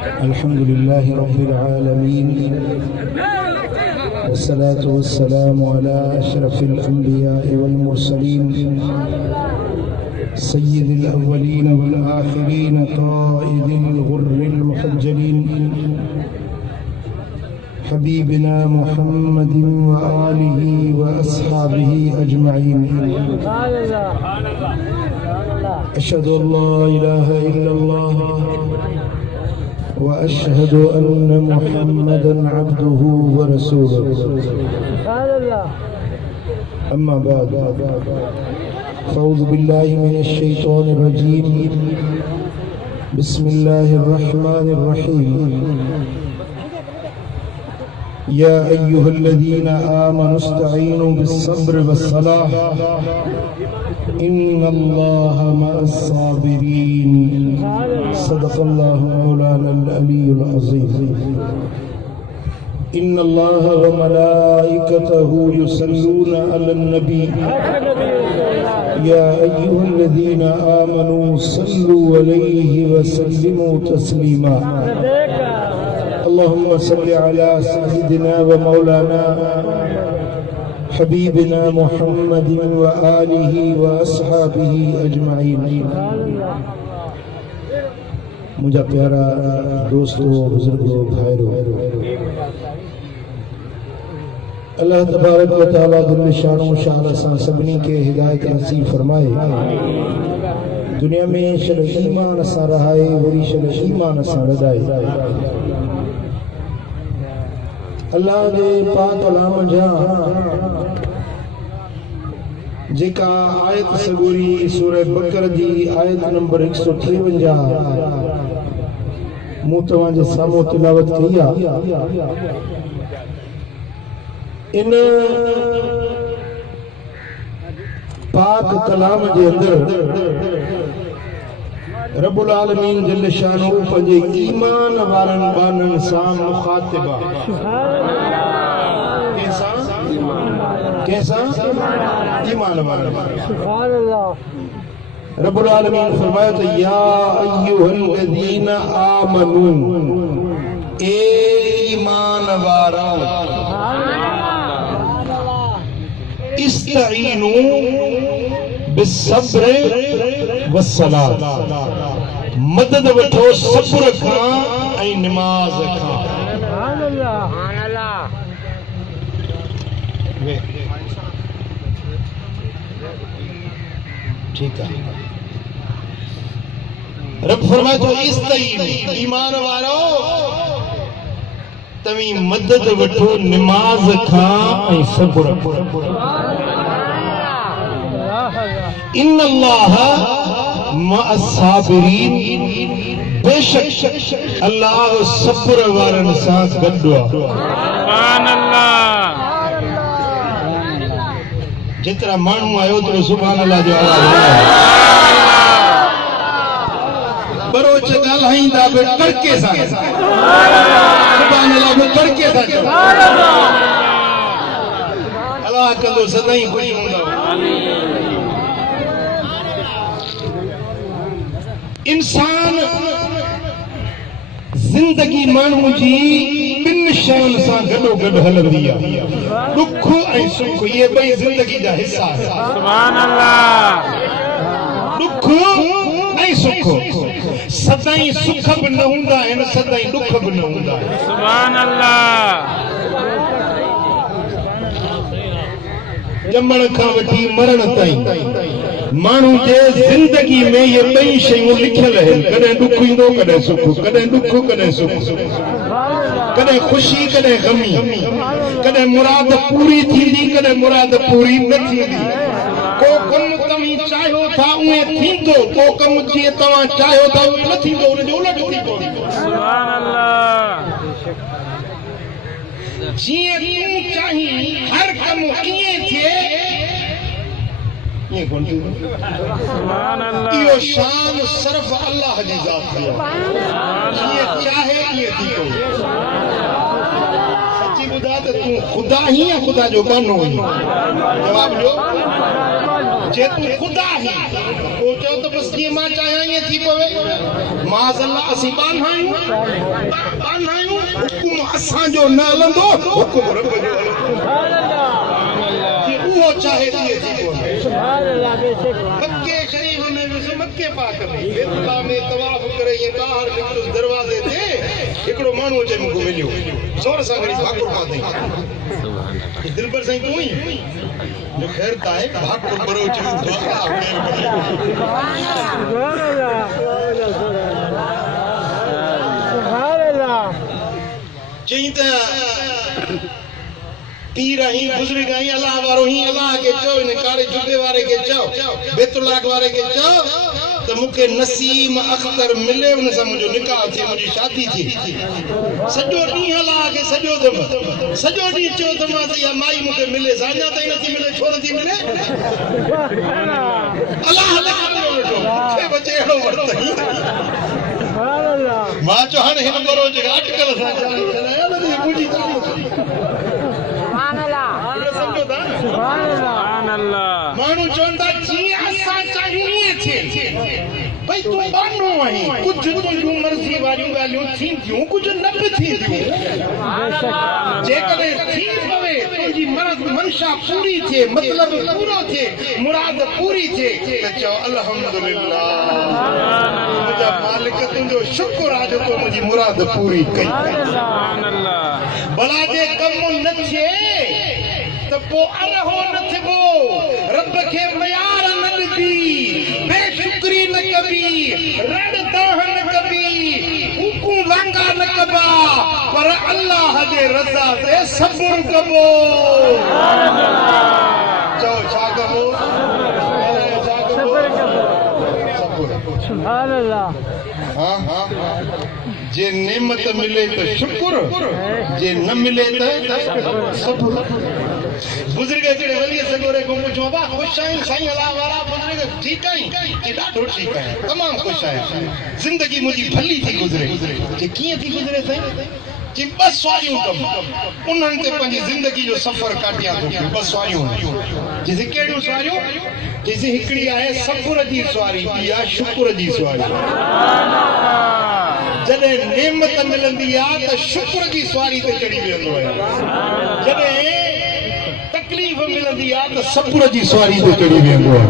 अल्हम्दुलिल्लाहि रब्बिल आलमीन वस्सलातु वस्सलामु अला अशरफिल अंबिया वल मुरसलीन सय्यिदिल अव्वलीन वल आखिरीन क़ाइदिल गुर्रिल मुहज्जलीन हबीबिना मुहम्मदिन व आलिहि व अस्हाबिहि अजमईन। अशहदु अल्ला इलाहा इल्लल्लाह व अशहदु अन्न मुहम्मदन अब्दुहु व रसूलुहु। अम्मा बाद फ़अऊज़ु बिल्लाहि मिनश शैतानिर रजीम। बिस्मिल्लाहिर रहमानिर रहीम। या अय्युहल्लज़ीना आमनु इस्तईनु बिस्सब्रि वस्सलाह इन्नल्लाहा मअस्साबिरीन। सदक़ल्लाहु मौलानल अलीयुल अज़ीम। इन्नल्लाहा व मलाइकतहु युसल्लूना अलन नबी या अय्युहल्लज़ीना आमनु सल्लु अलैहि व सल्लिमू तस्लीमा। अल्लाहुम्मा सल्लि अला सय्यिदिना व मौलाना हबीबिना मुहम्मदिन व आलिहि व अस्हाबिहि अजमईन। मुझा प्यारा दोस्तों, बुजुर्गों, भाइयों, अल्लाह तबारक व तआला दिल शानो शान सां सभिनी खे हिदायत नसीब फरमाए। दुनिया में शल ईमान सां रहाए, वरी शल ईमान सां रदाए। अल्लाह जे पाक कलाम जा जेका आयत सगोरी सूरह बकर जी आयत नंबर 153 मूं तव्हां जे साम्हूं तिलावत कई आहे। इन पाक कलाम जे अंदर रब्बुल आलमीन जल शानो पंहिंजे ईमान वारनि बाननि सां मुखातिब आहे। कैसा ईमान वारनि। सुभान अल्लाह। रब्बुल आलमीन फरमाया तो या अय्युहल्लज़ीना आमनू, ए ईमान वारो, इस्तईनु बिस्सब्र वस्सलात, मदद वठो सब्र खां ऐं नमाज खां। सुभान अल्लाह। ठीक है। रब फरमाए तो इस्तईनु, ईमान वारो तवी मदद वठो नमाज खां ऐं सब्र। इन्नल्लाहा मअस्साबिरीन, बेशक अल्लाह सब्र वारनि सां गॾु आहे। सुभान अल्लाह। जेतिरा माण्हू आयो ओतिरो सुभान अल्लाह जो आवाज़ बरोच ॻाल्हाईंदा बि कड़के सां। सुभान अल्लाह बि कड़के सां। अल्लाह कंदो सदाईं ख़ुशि हूंदो। इंसान जिंदगी माण्हू जी ॿिनि शयुनि सां गॾोगॾु हलंदी आहे। दुख ऐं सुख, इहे ॿई जिंदगी जा हिस्सा आहिनि। सुभान अल्लाह। दुख ऐं सुख, सदाईं सुख बि न हूंदा आहिनि, सदाईं दुख बि न हूंदा आहिनि। सुभान अल्लाह। ॼमण खां वठी मरण ताईं माण्हू जे जिंदगी में ये ॿई शयूं लिखियल आहिनि। कॾहिं दुख ईंदो, कॾहिं सुख, कॾहिं दुख, कॾहिं सुख, कॾहिं ख़ुशी, कॾहिं ग़मी, कॾहिं मुराद पूरी थींदी, कॾहिं मुराद पूरी न थींदी। को कमु तव्हां चाहियो था उहे थींदो, को कमु जीअं तव्हां चाहियो था उहे न थींदो, उनजो उलट थी पवंदो। सुभान अल्लाह। जीअं तूं चाहीं हर कमु कीअं थिए, सुभान अल्लाह। इहो शान सिर्फ अल्लाह जी ज़ात जी आहे। जीअं चाहे ईअं थी पवे। सची ॿुधा त तूं ख़ुदा ही या ख़ुदा जो बनो आहीं? जवाब ॾियो। जे तूं ख़ुदा ही, पोइ चओ त बसि जीअं मां चाहियां ईअं थी पवे। माज़ल्ला असीं बान्हायूं हुकुम असांजो न हलंदो हुकुम रब जो जे उहो चाहे तीअं थी मक्के शरीफ में मक्के पाक में बैतुल्लाह में तवाफ करे ये ॿाहिर निकितुसि दरवाज़े ते हिकिड़ो माण्हू अचे मूंखे मिलियो ज़ोर सां खणी भाकुर पातईं दिलबर साईं तूं ई जो ख़ैर ताए भाकुर बरो चयो चई त पीर ही बुजुर्ग ही अल्लाह वारो ही अल्लाह के चो इन काले जुबे वारे के चो बैतुल्लाह वारे के चो तो मुके नसीम अख्तर मिले उन से मुझे निकाह थी मुझे शादी थी सजो डी अल्लाह के सजो दी चो त मां या माई मुके मिले साजा तई नथी मिले छोर थी मिले अल्लाह अल्लाह के बचे एड़ो वर्तई सुभान अल्लाह मां चो हण हिन करो जे अटकल सा चलाया न मुजी मानू चवंदा जी असां चाहिए थे भाई तू बानो आहीं कुछ तुंहिंजूं मर्ज़ी वारियूं ॻाल्हियूं थींदियूं कुछ न बि थींदियूं जेकॾहिं थी पवे तुंहिंजी मनशा पूरी थिए मतिलब पूरो थिए मुराद पूरी थिए त चओ अल्हम्दुलिल्लाह मुंहिंजा मालिक तुंहिंजो शुक्र आहे जो तो मुंहिंजी मुराद पूरी कई भला जे कम न थिए तो पो अरहो न थिबो रब के मयार न दी बेशुक्री न कबी रड़ दाह न कबी हुकू लांगा न कबा पर अल्लाह जे रज़ा ते सब्र कबो चो छा कबो सुभान अल्लाह हां हां जे नेमत मिले तो शुक्र जे न मिले तो सब्र बुजुर्ग जड़े वली सगोरे को पूछो बा खुश आहीं साईं अल्लाह वाला बुजुर्ग ठीक आहीं कि ॾाढो ठीक है तमाम खुश आहियां जिंदगी मुजी भली थी गुजरे कि कीअं थी गुजरे साईं कि बस वारियूं कम उन्हनि ते पंहिंजी जिंदगी जो सफ़र काटिया थो बस वारियूं जैसे कहिड़ियूं सवारियूं जैसे हिकिड़ी आहे सब्र जी सवारी ॿी आहे शुक्र जी सवारी जॾहिं नेमत मिलंदी आहे त शुक्र जी सवारी ते चढ़ी वेंदो आहे जॾहिं तकलीफ़ मिलंदी आहे त सब्र जी सवारी ते चढ़ी वेंदो आहे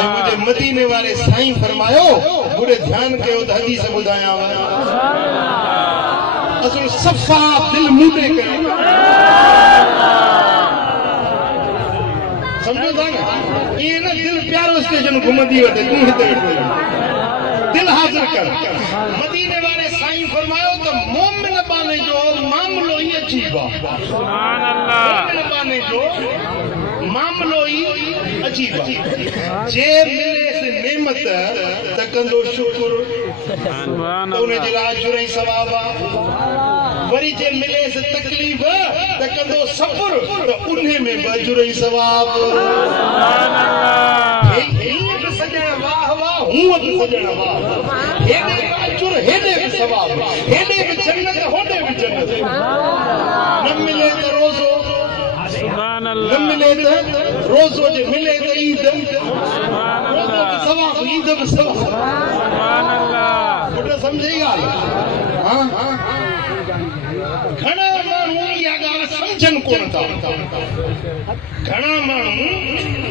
ऐं मुंहिंजे मदीने वारे साईं फरमायो पूरे ध्यान कयो त हदीस ॿुधायांव असुल सफ़ा दिल मुंडे करे समझो था न ये ना दिल प्यारो स्टेशन घुमंदी वठे तूं हिते वेठो दिल हाज़िर कर मदीने वाले साईं फरमायो तो मोमिन बाने जो मामलो ही अजीब आहे सुभान अल्लाह मोमिन बाने जो मामलो ही अजीब आहे जे मिले से नेमत त कंदो शुक्र सुभान अल्लाह उन जे लाइ जुरई सवाब वरी जे मिले से तकलीफ त कंदो सब्र त उन्हे में जुरई सवाब सुभान अल्लाह हे सजण वाह वाह हूं सजण वाह हेॾे अजुर हेॾे बि सवाब हेॾे बि जन्नत होॾे बि जन्नत न मिले त रोज़ो सुभान अल्लाह न मिले त रोज़ो जे मिले त ईद सुभान अल्लाह सवाब ईद बि सवाब सुभान अल्लाह पुट समझी ॻाल्हि हां घणा माण्हू इहा ॻाल्हि सम्झनि कोन था घणा माण्हू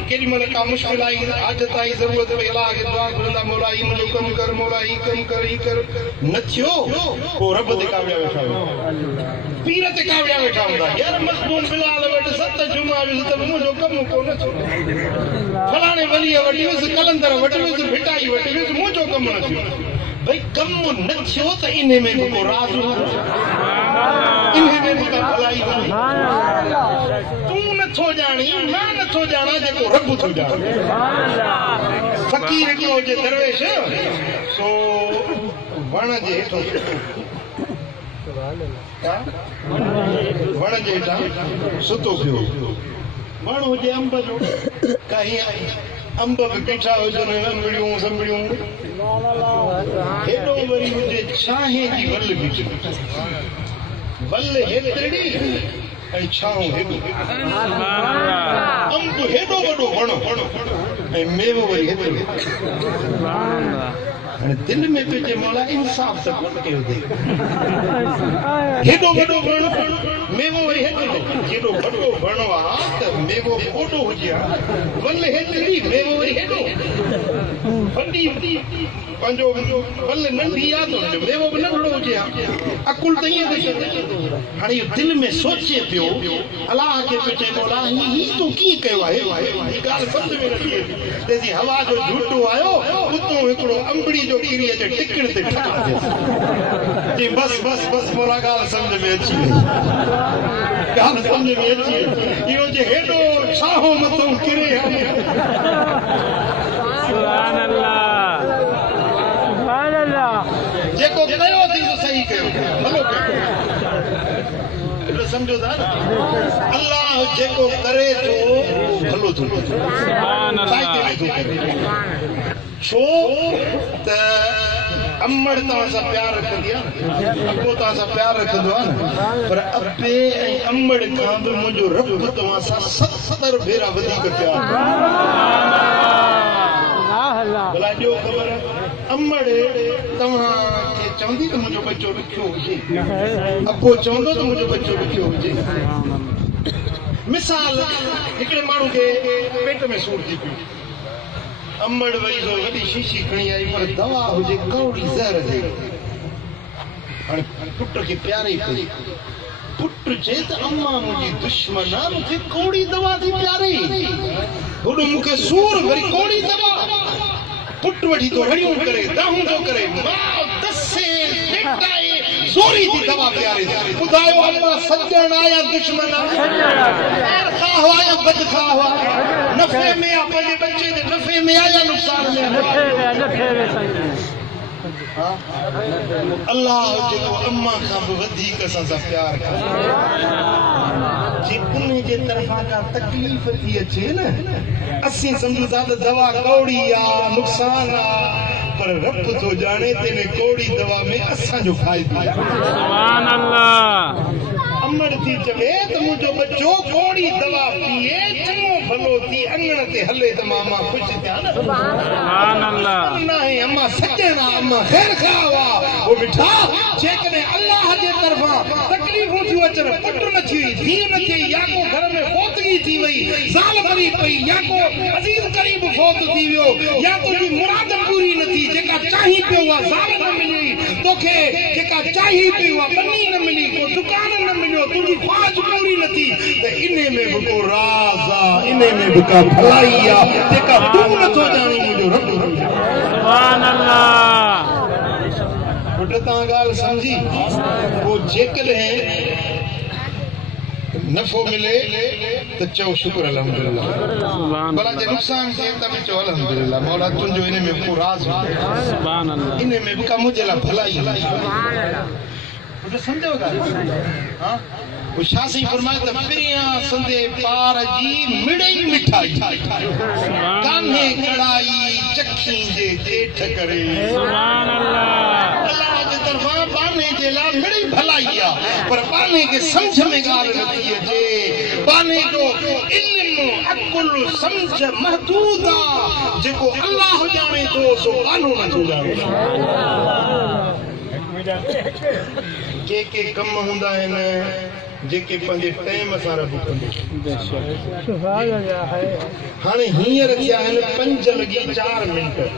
केॾी महिल का मुश्किल आई हाजत आई ज़रूरत पई अलाह खे दुआ घुरंदा मौला ही मुंहिंजो कमु कर मौला ही कमु कर ही कर न थियो पोइ रब ते कावड़िया वेठा पीर ते कावड़िया वेठा हूंदा यार मज़मून बिलाल वटि 7 जुमा वियुसि त मुंहिंजो कमु कोन थियो फलाणे वलीअ वटि वियुसि कलंदर वटि वियुसि भिटाई वटि वियुसि मुंहिंजो कमु न थियो भाई कमु न थियो त इन में बि को राज़ इन में बि का भलाई तूं नथो ॼाणी मां नथो ॼाणा जेको रब थो ॼाणे फ़क़ीर जो जे दरवेश सो वण जे हेठो वण जे हेठां सुतो पियो वण हुजे अंब जो काई अंब बि बीठा हुजनि अंबड़ियूं संबड़ियूं हेॾो वरी हुजे छाहे जी वल बीठी वल हेतिरी ऐं छाऊं हेॾो अंब हेॾो वॾो वण ऐं मेवो वरी हेतिरो हाणे दिल में पे मौला इंसाफ से कोन कयो दे हेडो वडो वण मेवो वरी हेडो जेडो वडो वण आ त मेवो ओडो हुजिया वल हेडली मेवो वरी हेडो वडी पंजो वल नंढी आ तो मेवो न वडो हुजिया अकुल तई दे हाणे दिल में सोचे पियो अल्लाह के पे मौला ही तो की कयो आहे ई गाल बंद में रखी तेजी हवा जो झूठो आयो उतो एकड़ो अंबड़ी जो कीड़ीअ जे टिकण ते ठका दे बस बस बस मौला गाल समझ में अची गाल समझ में अची इहो जे हेडो छाहो मथो किरे सुभान अल्लाह जेको कयो थी तो सही कयो भलो कयो समझो था अल्लाह जेको करे तो भलो थो सुभान अल्लाह छो त अम्मड़ तव्हां सां प्यार रखंदी आहे अप्पो तव्हां सां प्यार रखंदो आहे न पर अप्पे ऐं अम्मड़ खां बि मुंहिंजो रब तव्हां सां 70 भेरा वधीक प्यार भला ॾियो ख़बर अम्मड़ तव्हां खे चवंदी त मुंहिंजो बच्चो ॾुखियो हुजे अप्पो चवंदो त मुंहिंजो बच्चो ॾुखियो हुजे मिसाल हिकिड़े माण्हू खे पेट में सूर थी पियो अम्मड़ वई तो वॾी शीशी खणी आई पर दवा हुजे कौड़ी ज़हर जे हाणे पुट खे प्यारे पई पुट चए त अम्मा मुंहिंजी दुश्मन आहे मूंखे कौड़ी दवा थी प्यारे होॾो मूंखे सूर वरी कौड़ी दवा पुट वठी तो हड़ियूं करे दाहूं तो करे मां दसे बेटाए सोरी थी दवा प्यारे ॿुधायो अल्लाह सज्जन आया दुश्मन खैर खा हुआ या बद खा हुआ नफ़े में या पंहिंजे बच्चे जे नफ़े में आया नुक़सान में नफ़े में अल्लाह जेको अम्मा खां बि वधीक असां सां प्यार करे जे उन जे तरफ़ां का तकलीफ़ थी अचे न असीं सम्झूं था त दवा कौड़ी आहे नुक़सान आहे पर रब तो जाने तेने कौड़ी दवा में असांजो फ़ाइदो आहे सुभान अल्लाह अमर थी चवे त मुंहिंजो बच्चो कौड़ी दवा पिए चङो भलो थी अंगण ते हले त मां ख़ुशि थिया न सुभान अल्लाह न आहे अम्मा सजन आहे अम्मा ख़ैर खाव आहे वो मिठा जेकॾहिं अल्लाह जे तरफ़ां तकलीफ़ूं थियूं अचनि पुट न थी धीउ न थी या को घर में फोतगी थी वई ज़ाल मरी पई या को अज़ीज़ करीब फोत थी वियो या तुंहिंजी मुराद पूरी न थी जेका चाही पियो आहे ज़ाल न मिली तोखे जेका चाही पियो आहे बनी न मिली को दुकान न मिलियो तुंहिंजी ख्वाहिश पूरी न थी त इने में बि को राज़ आहे इने में बि का भलाई आहे जेका तूं नथो ॼाणी मुंहिंजो रब सुभान अल्लाह पुट तव्हां ॻाल्हि सम्झी पोइ जेकॾहिं नफ़ो मिले त चओ शुक्र अल्हम्दुलिल्लाह भला जे नुक़सान थिए त बि चओ अल्हम्दुलिल्लाह मौला तुंहिंजो इन में को राज़ सुभान अल्लाह इन में बि का मुंहिंजे लाइ भलाई सम्झो ॻाल्हि वो शासी फरमाए त पिरिया संदे पार जी मिड़ई मिठाई कान्हे कड़ाई चखी जे जेठ करे सुभान अल्लाह अल्लाह जे तरफां बाने जे ला मिड़ई भलाई आहे पर बाने के समझ में ॻाल्हि नथी अचे बाने जो इल्म अकुल समझ महदूद आहे जेको अल्लाह ॼाणे थो सो बानो नथो ॼाणे के कम हूंदा आहिनि जेके पंहिंजे टाइम सां रब कंदे हाणे हींअर थिया आहिनि 5:04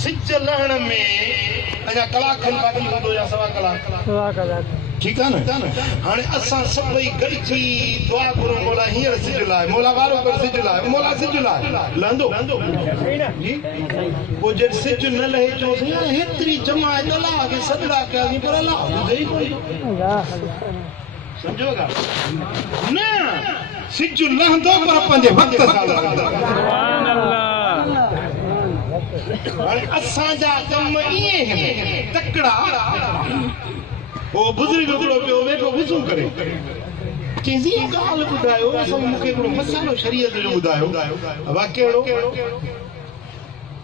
सिज लहण में अञा कलाक खनि बाक़ी हूंदो या सवा कलाक ठीकु आहे न हाणे असां सभई गॾिजी दुआ करूं मौला हींअर सिज लाइ मौला वारो कर सिज लाइ मौला सिज लाइ लहंदो जी पोइ जॾहिं सिज न लहे चयोसीं हेतिरी जमायत अलाह खे सजड़ा कयासीं पर अलाह ॿुधे ई कोन सम्झो न सिज लहंदो पर पंहिंजे वक़्त सां लहंदो सुभान अल्लाह हाणे असांजा कम इहे आहिनि तकड़ा वो बुजुर्ग हिकिड़ो पियो वेठो वुज़ू करे चईंसि ॻाल्हि ॿुधायो असां मूंखे हिकिड़ो मसालो शरीयत जो ॿुधायो वाह कहिड़ो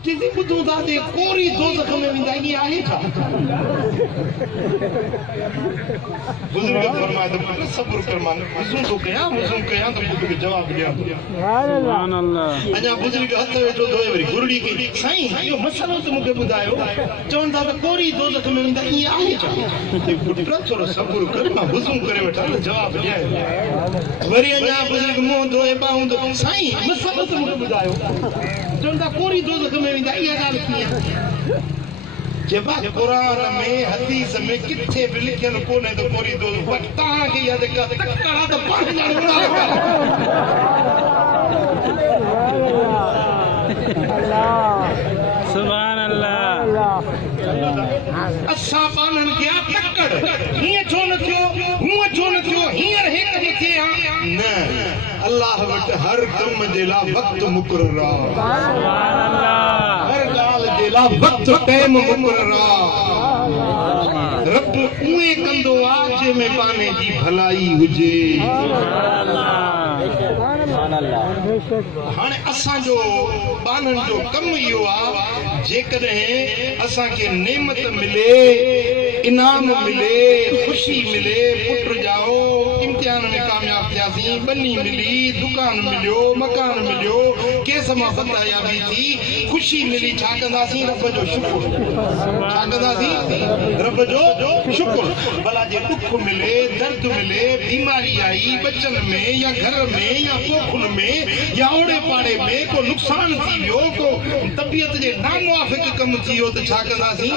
चईंसि ॿुधूं था ते कोरी दोज़ख में वेंदा इहा आहे छा बुजुर्ग फरमाए तो पुत्र सब्र कर मान वुजू तो कया तो पुत्र के जवाब दिया सुभान अल्लाह अजा बुजुर्ग हथ वेठो धोए वरी गुरड़ी की साईं यो मसलो तो मुके बुधायो चवण था तो कोरी दोजख में वेंदा ई आहे छा ते पुत्र थोरो सब्र कर मां वुजू करे वेठा जवाब दिया वरी अजा बुजुर्ग मुंह धोए बाहूं तो साईं मसलो तो मुके बुधायो चवण था कोरी दोजख में वेंदा ई गाल कीअं जेबा कुरान में हदीस में किथे भी लिखियल कोने तो कोरी दो वक्ता के याद का तकड़ा तो पाण जाणो सुभान अल्लाह असा पाणन के तकड़ हिय छो न थियो हुआ छो न थियो हींअर हे कम थे न अल्लाह वट हर कम जे ला वक्त मुकर्रर सुभान अल्लाह हर ॻाल्हि जे ला वक्त टाइम मुकर्रर रब उहे कंदो आ जे में पाने जी भलाई हुजे हाणे असां जो बानन जो कम इहो आ जेकॾहिं असां खे नेमत मिले इनाम मिले खुशी मिले पुट जाओ इम्तिहान में कामयाब थियासीं बनी मिली दुकान मिलियो मकान मिलियो केस मां बंदायाबी थी खुशी मिली छा कंदासीं रब जो शुक्र छा कंदासीं रब जो शुक्र भला जे दुख मिले दर्द मिले बीमारी आई बच्चन में या घर में या पोखुन में या ओड़े पाड़े में को नुकसान थी वियो को तबियत जे नामुवाफिक कम थी वियो त छा कंदासीं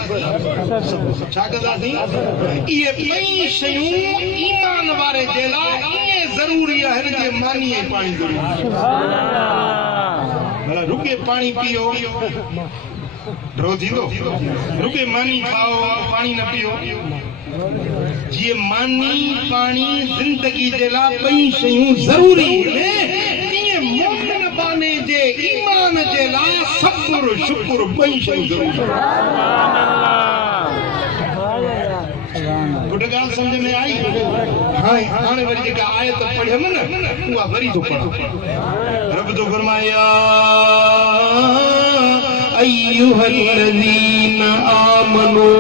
इहे ॿई शयूं ईमान वारे जे लाइ ईअं ज़रूरी आहिनि जे मानी ऐं पाणी ज़रूरी भला रुके पाणी पियो ड्रो थींदो रुके मानी खाओ पाणी न पियो जीअं मानी पाणी ज़िंदगी जे लाइ ॿई शयूं ज़रूरी आहिनि मोमिन बाने जे ईमान जे लाइ सब्र शुक्र ॿई शयूं ज़रूरी गुड गाल समझ में आई हाणे वरी जेका आयत पढ़ियमि न उहा वरी थो पढ़ां रब तो फरमाया अय्युहल्लज़ीन आमनू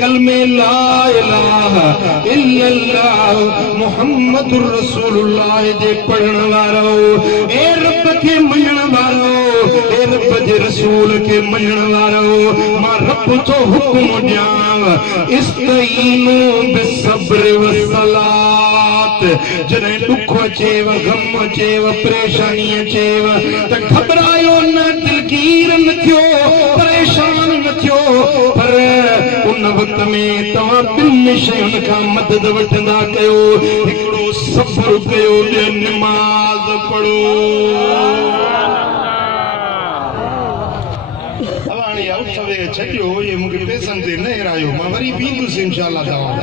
कलमे ला इलाहा इल्लल्लाह मुहम्मदुर रसूलुल्लाह जे पढ़ण वारो ए रब के मञण वारो ए रब जे रसूल के मञण वारो मां रब तो हुक्म ॾियां इस्तईनु बिसब्र वसलात जॾहिं दुख अचेव गम अचेव परेशानी अचेव त घबरायो न दिलगीर न थियो परेशान न थियो पर उन वक्त में तव्हां ॿिनि शयुनि खां मदद वठंदा कयो हिकिड़ो सब्र कयो ॿियो नमाज़ पढ़ो हाणे उठ वे छॾियो ये मूंखे पैसनि ते न हिरायो मां वरी बींदुसि इंशाअल्लाह तव्हां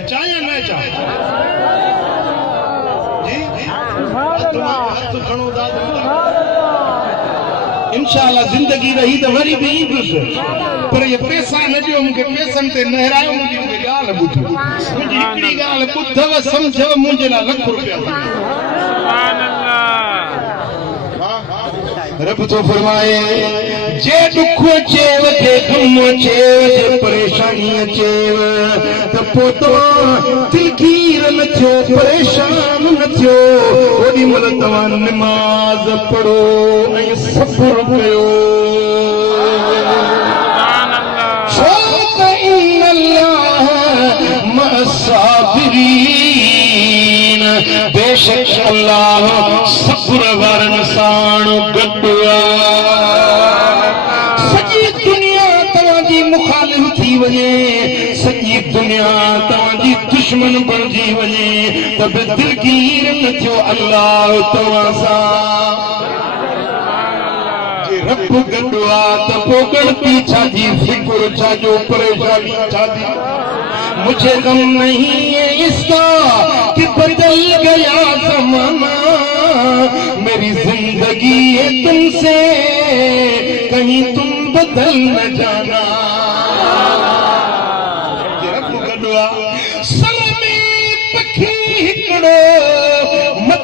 अचा या न अचा जी हथ खणो दादा इंशाअल्लाह जिंदगी रही त वरी बि ईंदुसि पर ये पैसा न ॾियो मूंखे पैसनि ते न हिरायो मुंहिंजी ॻाल्हि ॿुधो मुंहिंजी हिकिड़ी ॻाल्हि ॿुधव सम्झव मुंहिंजे लाइ लख रुपया रब तो फरमाए जे दुख अचेव जे गम अचेव जे परेशानी अचेव त पोइ तव्हां दिलगीर न थियो परेशान न थियो ओॾी महिल तव्हां नमाज़ पढ़ो ऐं सब्र कयो छो त इन्नल्लाह मअस्साबिरीन बेशक अल्लाह सब्र वारनि साण गॾु सॼी दुनिया तव्हांजी मुखालिफ़ थी वञे सॼी दुनिया तव्हांजी दुश्मन बणिजी वञे त बि दिलगीर न थियो अल्लाह तव्हां सां रब गॾु आहे त पोइ गणती छाजी फिकुर छाजो परेशानी छाजी मुझे गम नहीं है इसका कि बदल गया ज़माना मेरी जिंदगी है तुमसे कहीं तुम बदल न जाना रब गॾु आहे सलमी पखी हिकिड़ो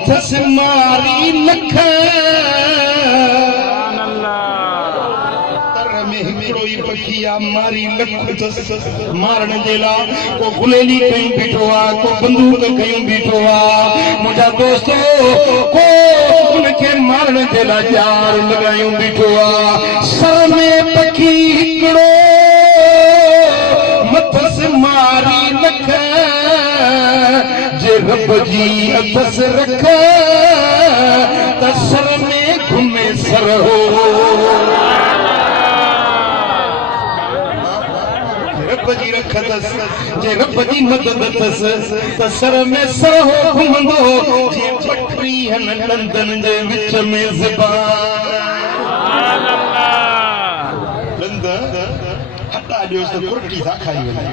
मथ से मारी लख सुभान अल्लाह तर में हिकिड़ो ई पखिया मारी लख अथस मारण जे लाइ को गुलेली कयूं बीठो आहे को बंदूक कयूं बीठो आहे मुंहिंजा दोस्तो को उनखे मारण जे लाइ जार लॻायूं बीठो आहे सर में पखी हिकिड़ो मथ से मारी लख जे रब जी अथस रख त सर में घुमे सर हो रब जी रख अथस जे रब जी मदद अथस त सर में सर हो घुमंदो जे पटरी हन डंदन जे विच में ज़बान डंद हटा ॾियोसि त कुरकी था खाई वञे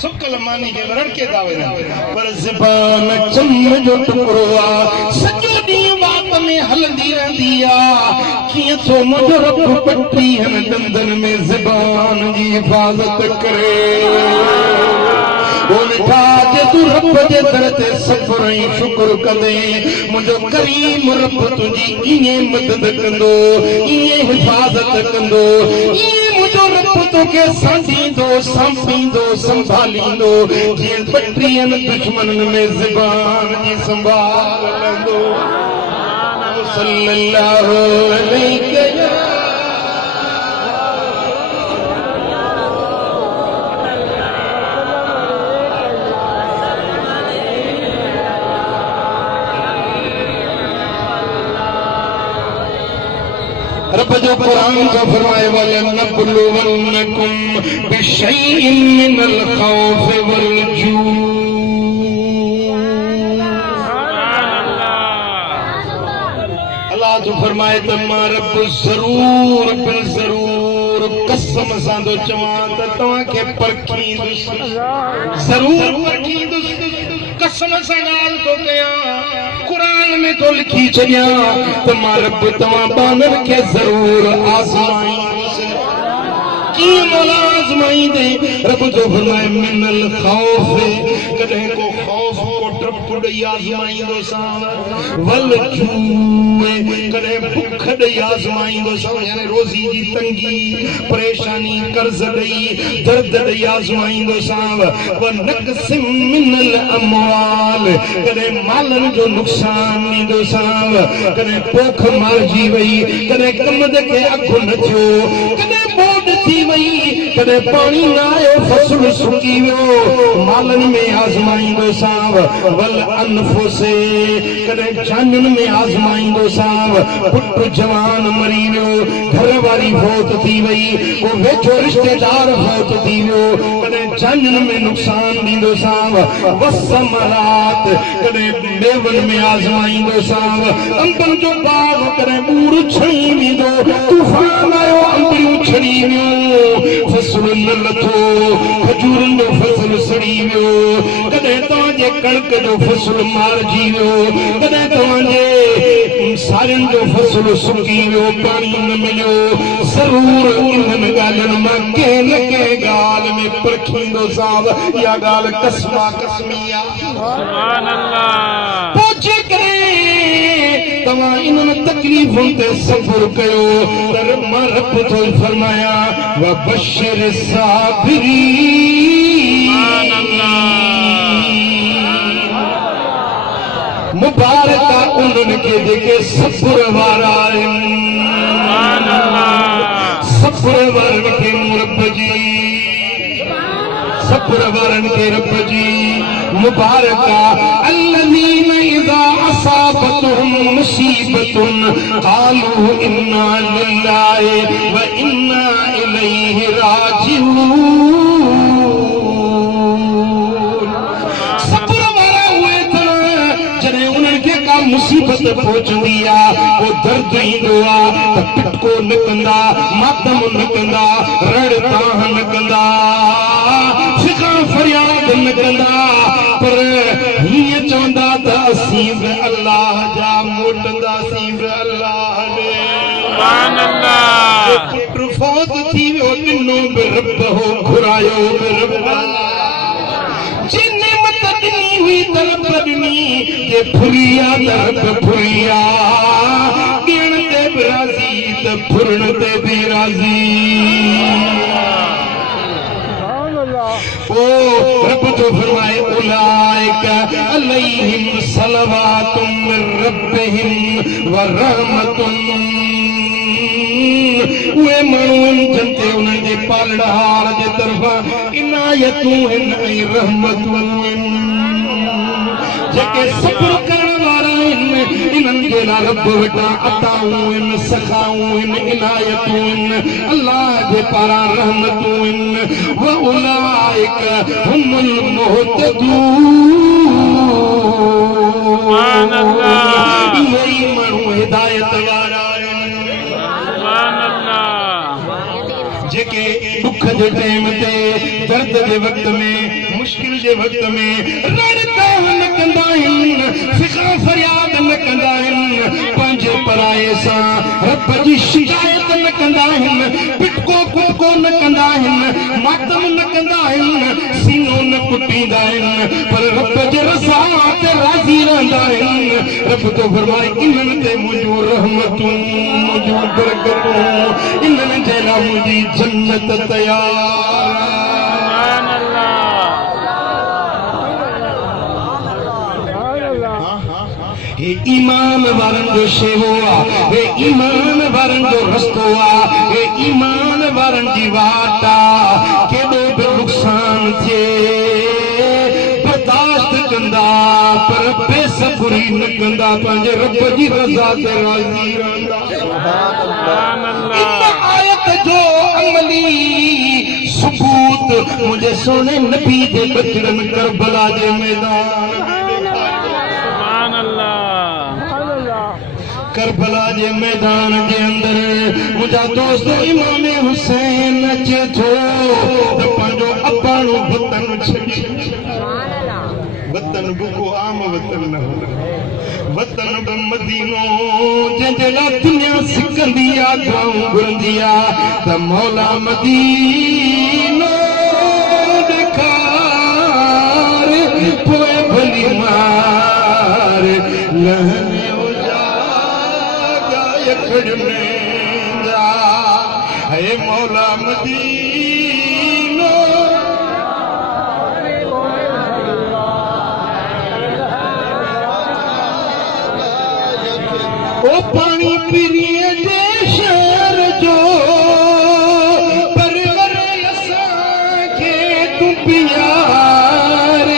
सुकल मानी के रड़के था वञनि पर ज़बान चम जो टुकड़ो आहे सॼो ॾींहुं वात में हलंदी रहंदी आहे कीअं थो मुंहिंजो रब पटरी हन डंदन में ज़बान जी हिफ़ाज़त करे उनका जे तू रब जे दर ते सब्र ऐं शुक्र कंदे मुंहिंजो करीम रब तुंहिंजी ईअं मदद कंदो ईअं हिफ़ाज़त कंदो ईअं मुंहिंजो रब तोखे सांभींदो संभालींदो संभालींदो जीअं पटरीअनि दुश्मननि में ज़बान जी संभाल लंदो सल्लल्लाहु अलैहि रब जो कुरान का फरमाए वाला नबलुवन्नकुम बिशैइन मिनल खौफ वल जू अल्लाह जो फरमाए त मां रब ज़रूर बिल ज़रूर कसम सां थो चवां त तव्हांखे परखींदुसि ज़रूर परखींदुसि कसम सां ॻाल्हि थो कयां कुरान में तो लिखी छॾियां त मां रब तव्हां बानर खे ज़रूर आज़माईंदुसि कीअं मौला आज़माईंदे रब जो फरमाए मिनल खौफ कॾहिं को खौफ को डप ॾेई आज़माईंदोसां वल जूए कॾहिं बुख ॾेई आज़माईंदोसां यानी रोज़ी जी तंगी परेशानी कर्ज़ ॾेई दर्द ॾेई आज़माईंदोसां व नक़सिम मिनल अमवाल कॾहिं मालनि जो नुक़सान ॾींदोसां कॾहिं पोख मारिजी वई कॾहिं कमद खे अघु न थियो कॾहिं ॿोॾ थी वई कॾहिं पाणी न आयो फसल सुकी वियो मालनि में आज़माईंदोसां वल अनफुसे कॾहिं जाननि में आज़माईंदोसां पुट जवान मरी वियो घर वारी फौत थी वई को वेझो रिश्तेदार फौत थी वियो कॾहिं जाननि में नुक़सान ॾींदोसां वसमरात कॾहिं ॾेवनि में आज़माईंदोसां अंबनि जो बाग कॾहिं ॿूर छणी वेंदो तूफ़ान आयो अंबरियूं छड़ी वियो फसल न लथो खजूरनि जो फसल सड़ी वियो कॾहिं तव्हांजे कणक जो फसल मारिजी वियो कॾहिं तव्हांजे सारियुनि जो फसल सुकी वियो पाणी न मिलियो ज़रूर इन्हनि ॻाल्हियुनि मां कंहिं न कंहिं ॻाल्हि में परखींदोसां इहा ॻाल्हि कसमा कसमी आहे सुभान अल्लाह पहुची करे तव्हां इन्हनि तकलीफ़ुनि ते सब्र कयो पर मां रब थो फरमाया व बशिर साबिरीन मुबारक उन्हनि खे जेके सब्र वारा आहिनि सब्र वारनि खे रब जी सब्र वारनि खे रब जी मुबारक अल्लज़ीन इज़ा असाबतहुम मुसीबतुन क़ालू इन्ना लिल्लाहि व इन्ना इलैहि राजिऊन सब्र वारा हुए था जॾहिं उन्हनि खे का मुसीबत पहुचंदी आहे को दर्द ईंदो आहे त पिटको न कंदा मातम न कंदा रड़ ताह न कंदा फिका फरियाद न कंदा पर हीअं चवंदा त असीं बि अल्लाह जा मोटंदासीं बि अल्लाह ॾे सुभान अल्लाह पुट फौत थी वियो ॾिनो बि रब हो घुरायो बि रब जिन नेमत ॾिनी हुई त तरफ ॾिनी जे फुरिया तरफ फुरिया गिण ते बि राज़ी त फुरण ते बि राज़ी ओ रब तो फरमाए उलाइका अलैहिम सलवातुम मिर रब्बिहिम व रहमतुन उहे माण्हू जंते उन्हनि जे पालणहार जे तरफ़ां इनायतूं आहिनि ऐं रहमतूं आहिनि जेके सब्र करण वारा आहिनि इन्हनि जे लाइ रब वटां अताऊं आहिनि सखाऊं आहिनि इनायतूं आहिनि अल्लाह जे पारां रहमतूं आहिनि व उलाइका हुमुल मुहतदून इहे ई माण्हू हिदायत वारा जेके दुख जे टाइम ते दर्द जे वक्त में मुश्किल जे वक्त में रड़ता न कंदा आहिनि फिक्र फरियाद न कंदा आहिनि पंहिंजे पराये सां रब जी शिकायत न कंदा आहिनि पिटको कुटको न कंदा आहिनि मातम न कंदा आहिनि सीनो न कुटींदा आहिनि पर रब जे रज़ा ते राज़ी रहंदा आहिनि रब तो फरमाए इन्हनि ते मुंहिंजूं रहमतूं मुंहिंजूं बरकतूं इन्हनि जे लाइ मुंहिंजी जन्नत तयार हे ईमान वारनि जो शेवो आहे हे ईमान वारनि जो रस्तो आहे हे ईमान वारनि जी वाट आहे केॾो बि नुक़सान थिए बर्दाश्त कंदा पर बेसब्री न कंदा पंहिंजे रब जी रज़ा ते राज़ी रहंदा जो अमली सबूत मुझे सोने नबी दे बचड़न करबला दे मैदान सुभान अल्लाह करबला जे मैदान जे अंदर मुझा दोस्त इमाम हुसैन अचे थो त पंहिंजो अपाणो वतन छॾी वतन बुको आम वतन न हो वतन बि मदीनो जंहिंजे लाइ दुनिया सिकंदी आहे दुआऊं घुरंदी आहे त मौला मदीनो ॾेखार पोइ भली मार लहने उजागा यखड़ में जा हे मौला मदीनो ओ पानी पीरिए जे शहर जो परवर असांखे तू प्यार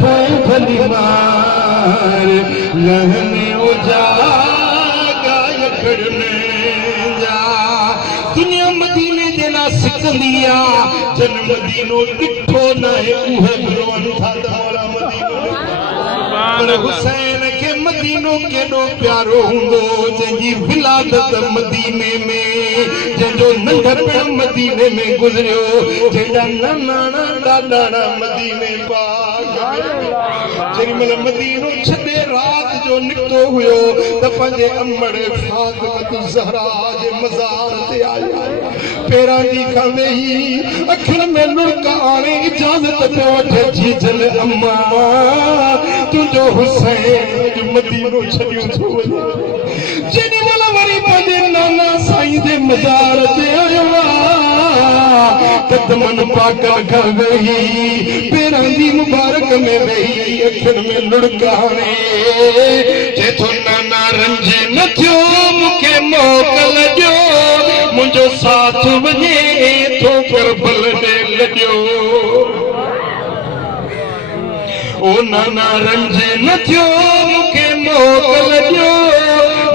पोइ भली मार लहने उजागा यखड़ में जा दुनिया मदीने जे लाइ सिकंदी आहे जन मदीनो ॾिठो न आहे उहे बि रोअनि था त मौला मदीनो पर हुसैन खे मदीनो केॾो प्यारो हूंदो जंहिंजी विलादत मदीने में जंहिंजो नंढपण मदीने में गुज़रियो जंहिंजा नानाणा ॾाॾाणा मदीने पाक जेॾी महिल मदीनो छॾे राति जो निकितो हुयो त पंहिंजे अमड़ फातिमत ज़हरा जे मज़ार ते आयो पहिरां ॾींहं खां वेही अखियुनि में लुड़क आणे इजाज़त पियो वठे जीजल अम्मा तुंहिंजो हुसैन मदीनो छॾियो थो वञे जेॾी महिल वरी पंहिंजे नाना साईं जे मज़ार ते आयो कदमनि पाकल घर वेही पहिरां ॾींहं मुबारक में वेही अखियुनि में लुड़क आणे चए थो नाना रंजे न थियो मूंखे मोकल ॾियो मुंहिंजो साथ वञे थो करबल ॾे लॻियो ओ नाना रंजे न थियो मूंखे मोकल ॾियो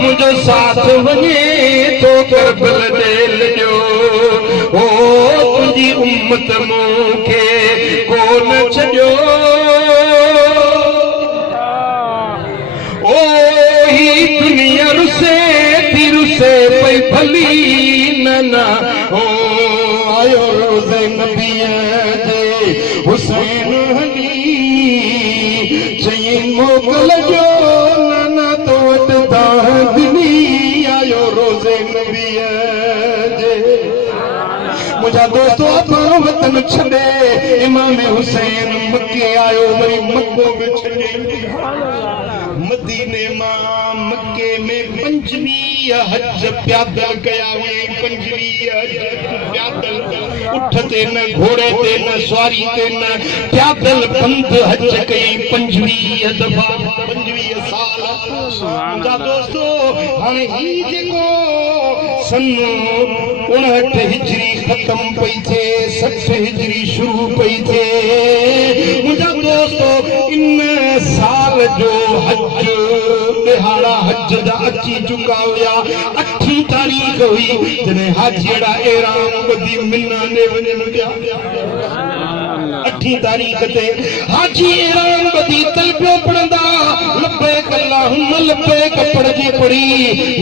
मुंहिंजो साथ वञे थो करबल ॾे लॻियो ओ तुंहिंजी उम्मत मूंखे कोन छॾियो ओ ही दुनिया रुसे थी रुसे पई भली न ओ आयो रोज़े नबीअ जे हुसैन हली चईं मोकल जो नाना तो वटि दाह ॾिनी आयो रोज़े नबीअ जे मुझा दोस्तों अपनो वतन छड़े इमाम हुसैन मक्के आयो वरी मक्को में छड़े मदीने मां मक्के में पंजवी हज प्यादल गया हुए पंजवी हज प्यादल उठते न घोड़े ते न सवारी ते न प्यादल पंध हज कई पंजवी दफा 25 साल मुझा दोस्तों हाणे ही जेको सन 59 हिजरी खत्म पई थे 60 हिजरी शुरू पई थे मुझा दोस्तों इन साल जो हज दिहाड़ा हज दा अची चुका हुआ 8 तारीख हुई जने हाजीड़ा एराम बदी मिना ने वजन गया 8 तारीख ते हाजी एराम बदी तलबियो पढ़ंदा लब्बैक अल्लाहुम्मा लब्बैक पढ़जी पड़ी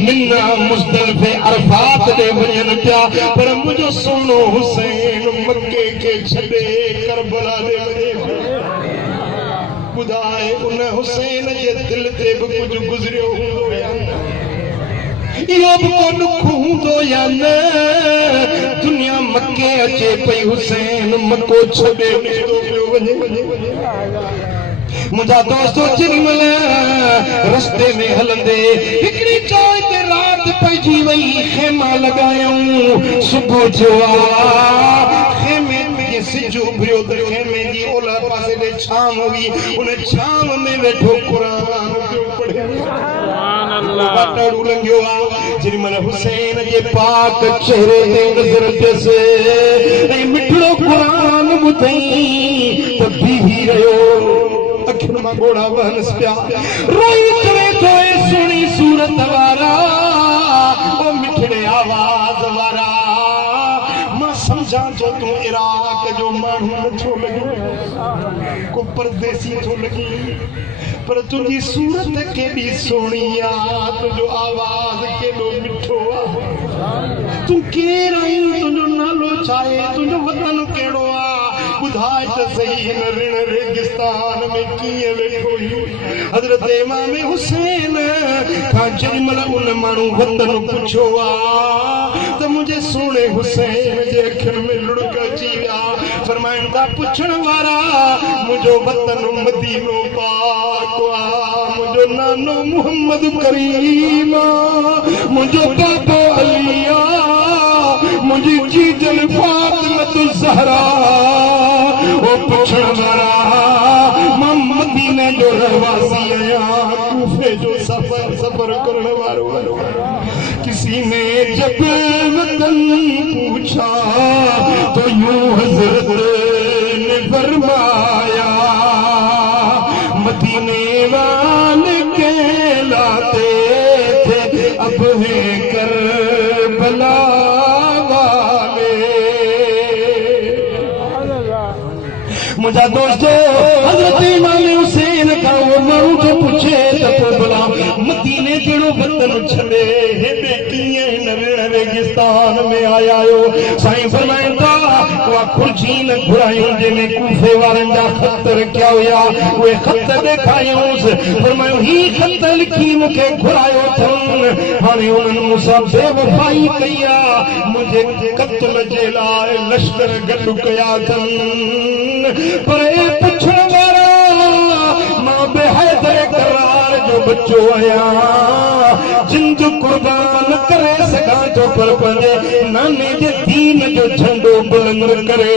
मिना मुज़दलिफ़े अरफात दे वजन पिया पर मुझो सोनो हुसैन मक्के के छड़े करबला दे बुधाए उन हुसैन जे दिल ते भी कुछ गुजरियो हुंदो यो को दुख हुंदो या न दुनिया मक्के अचे पई हुसैन मक्को छड़े निकतो पियो वने मुझा दोस्तों चिरमल रस्ते में हलंदे हिकड़ी चाय ते रात पइजी वई खेमा लगायूं सुबह जो खेमे में सिजो भरियो त खेमे जी ओला पासे दे छाम हुई उन छाम में वेठो कुरान पियो पढ़े सुभान अल्लाह बाटड़ू लंघियो आ चिरमल हुसैन जे पाक चेहरे ते नजर पेसे ऐ मिठड़ो कुरान ॿुधई त बीही रहियो अखिन मां गोड़ा वहनस पिया रोई करे तोए सुणी सूरत वारा ओ मिठड़े आवाज वारा मां समझा जो तू इराक जो माण्हू नथो लगे को परदेसी थो लगी पर तुझी सूरत केॾी सुहिणी आ तुंहिंजो आवाज़ केॾो मिठो आ तू केरु आहीं तुंहिंजो नालो छा आहे तुंहिंजो वतन कहिड़ो आ ॿुधाए त सही हिन ऋण रेगिस्तान में कीअं वेठो हज़रत इमाम हुसैन खां जेमल उन माण्हू वतन पुछियो आ त मुंहिंजे सोणे हुसैन जे अखियुनि में लुड़क अची विया फरमाइनि था पुछण वारा मुंहिंजो वतन मदीनो पाक आ मुंहिंजो नानो मुहम्मद करीम आ मुंहिंजो बाबो अली आ मुंहिंजी जीजल फातिमत ज़हरा ओ पुछण वारा मां मदीने जो रहवासी आहियां कूफे जो सफर करण वारो किसी ने जब वतन पूछा तो यूं हजरत ने फरमाया मदीने वाले कहलाते थे अब है करबला मुझा दोस्तों हजरत इमाम हुसैन का वो माण्हू जो पुछे त पोइ भला मदीने जहिड़ो वतन छॾे हेॾे कीअं हिन ऋण रेगिस्तान में आया आहियो साईं फरमाइनि था उहा खुर्जी न घुरायूं जंहिंमें कूफे वारनि जा ख़त रखिया हुया उहे ख़त ॾेखारियूंसि फरमायो ही ख़त लिखी मूंखे घुरायो अथनि हाणे उन्हनि मूंसां बेवफ़ाई कई आहे मुंहिंजे क़त्ल जे लाइ लश्कर गॾु कया अथनि पर पुछण वारा मां बेहदर करार जो बच्चो आहियां जिंद कुर्बान करे सघां थो पर पंहिंजे नाने जे दीन जो झंडो बुलंद करे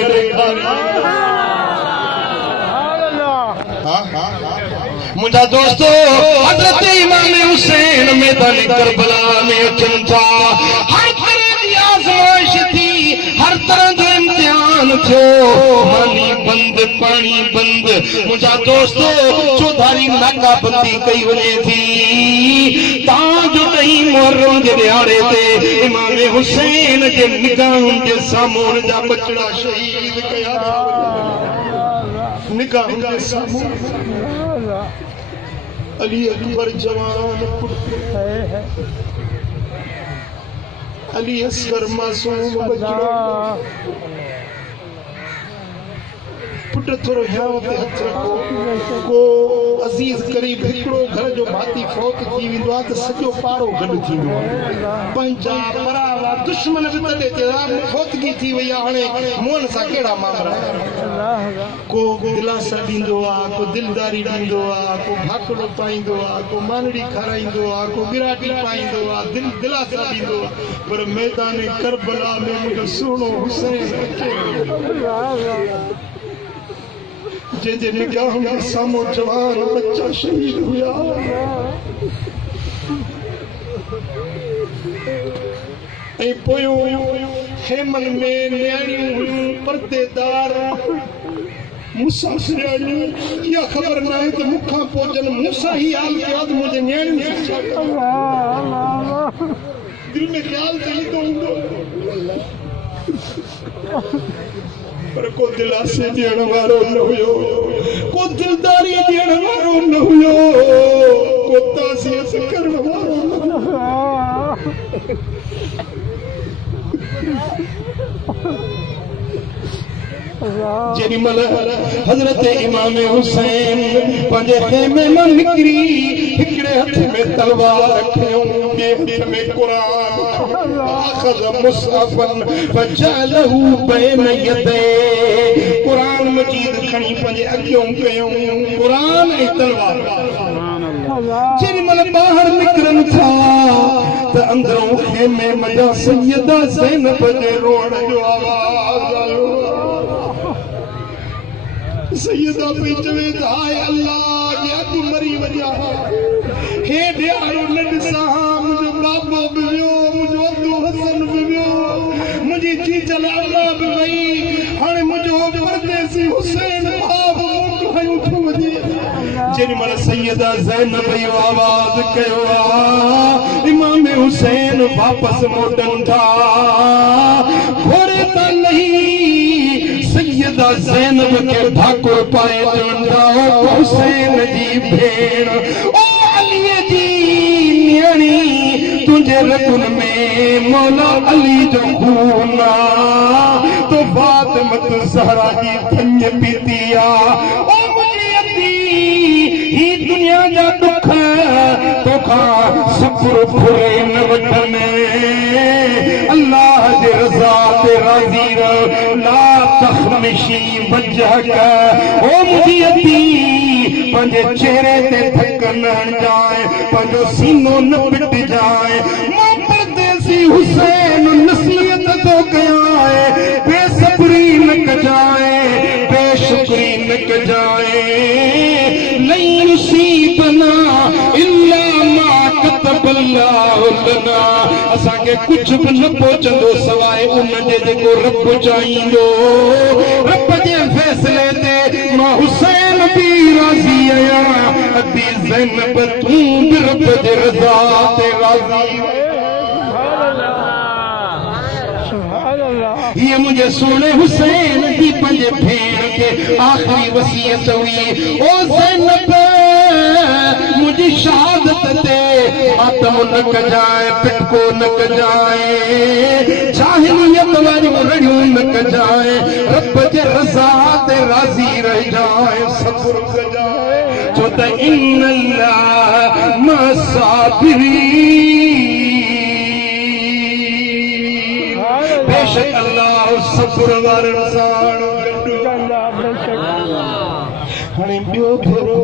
मुंहिंजा दोस्तो हज़रत इमाम हुसैन मैदान करबला में अचनि था हर तरह जी आज़माइश थी हर तरह जो इम्तिहान थियो मानी बंद पानी बंद मुंहिंजा दोस्तो चौधारी नाकाबंदी कई वञे थी ताज ॾहीं मुहर्रम जे ॾियारे ते इमाम हुसैन जे निगाहुनि जे साम्हूं जा बचड़ा शहीद कया निगाहुनि जे साम्हूं अली अकबर जवान अली असगर मासूम बचड़ो पुट थोरो हियांव ते हथ रखो को अज़ीज़ करीब हिकिड़ो घर जो भाती फौत थी वेंदो आहे त सॼो पाड़ो गॾु थींदो आहे पंहिंजा परा दुश्मन भी तॾे ते खोतगी थी वई आहे हाणे मोहन सां कहिड़ा मामला को दिलासा ॾींदो आहे को दिलदारी ॾींदो आहे को भाकड़ो पाईंदो आहे को मानड़ी खाराईंदो आहे को गिराटी पाईंदो आहे दिलासा ॾींदो आहे पर मैदान करबला में मुंहिंजो सुहिणो हुसैन जंहिंजे निगाह में साम्हूं जवान बच्चा शहीद हुया ऐं पोयों खेमन में नियाणियूं हुयूं पर्देदार मुसाफ़िराणियूं इहा ख़बर न आहे त मूंखां पोइ जन मूंसां ई हाल कयो त मुंहिंजे नियाणियुनि सां छा कयो दिलि में ख़्याल त ईंदो हूंदो पर को दिलासे ॾियण वारो न हुयो को दिलदारी ॾियण वारो न हुयो को ताज़ियत करण वारो न हुयो जेॾी महिल हज़रत इमाम हुसैन पंहिंजे ख़ैमे मां निकिरी हिकिड़े हथ में तलवार खयो ॿिए हथ में क़ुरान अख़ज़ मुसहफ़न फजअलहू बैन यदैहि क़ुरान मजीद खणी पंहिंजे अॻियों कयूं क़ुरान ऐं तलवार जेॾी महिल ॿाहिरि निकिरनि था त अंदरों ख़ैमे मज़ा सैयदा ज़ैनब जे रोअण जो आवाज़ आयो सैयदा पई चवे त हाय अल्लाह या तू मरी वञा हे ॾियारो न ॾिसां मुंहिंजो बाबो बि वियो मुंहिंजो अब्दु हसन बि वियो मुंहिंजी चीचल अम्मा बि वई हाणे मुंहिंजो परदेसी हुसैन भाउ मूं खयूं थो वञे जेॾी महिल सैयदा ज़ैनब इहो आवाज़ कयो आहे इमाम हुसैन वापसि मोटनि था घोड़े तां लही सैयदा ज़ैनब के ठाकुर पाए चवंदा ओ हुसैन जी भेण ओ अली जी नियाणी तुंहिंजे रगुन में मौला अली जो खून तो फातिमत ज़हरा जी थञ पीती आहे ओ मुंहिंजी अदी ही दुनिया जा दुख तोखां सब्र फुरे न वठनि अल्लाह जे रज़ा ते राज़ी रह ला तख़मिशी वजहक ओ मुंहिंजी अदी पंहिंजे चेहरे ते थक न हणजाए पंहिंजो सीनो न पिटजाए मां परदेसी हुसैन नसीहत थो कयां बेसब्री न कजाए बेशुक्री न कजाए लई युसीबना इल्ला मा कतब अल्लाहु लना असांखे कुझु बि न पहुचंदो सवाइ उन जे जेको रब चाहींदो रब जे फ़ैसिले ते मां हुसैन बि राज़ी आहियां अदी ज़ैनब तूं बि रब जे रज़ा ते राज़ी ये मुझे सोने हुसैन जी पंजे भेण के आखिरी वसीयत हुई ओ ज़ैनब मुझी शहादत ते आत्म न कजाए पिटको न कजाए जाहिलियत वारियूं रड़ियूं न कजाए रब जे रज़ा ते राज़ी रह जाए सब्र कजाए छो त इन्नल्लाह मसाबिरीन बेशक अल्लाह सब्र वारनि सां हाणे ॿियो भेरो